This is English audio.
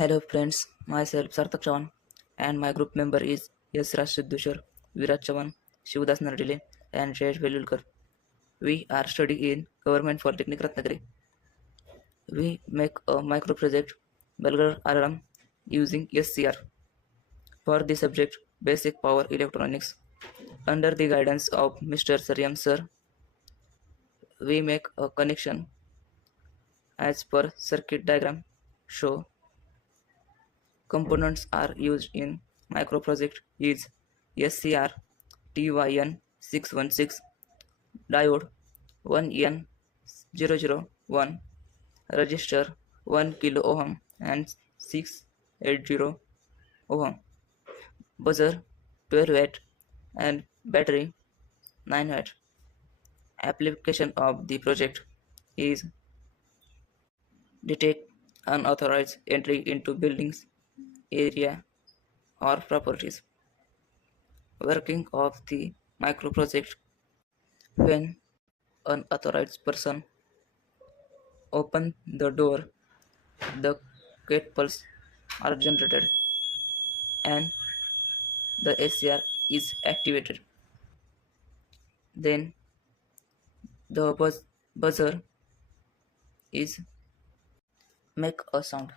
Hello friends, myself Sarthak Chavan and my group member is S. Raj Siddhushar, Viraj Chavan, Shivdas Nardile and Jayesh Velulkar. We are studying in Government Polytechnic Ratnagiri. We make a micro project Burglar alarm using SCR for the subject Basic Power Electronics. Under the guidance of Mr. Saryam sir, we make a connection as per circuit diagram show. Components are used in microproject is SCR TYN616 diode 1N001 resistor 1 kilo ohm and 680 ohm buzzer 12 watt and battery 9 watt. Application of the project is detect unauthorized entry into buildings, area or properties. Working of the microproject: when an unauthorized person opens the door, the gate pulse are generated and the SCR is activated. Then the buzzer is make a sound.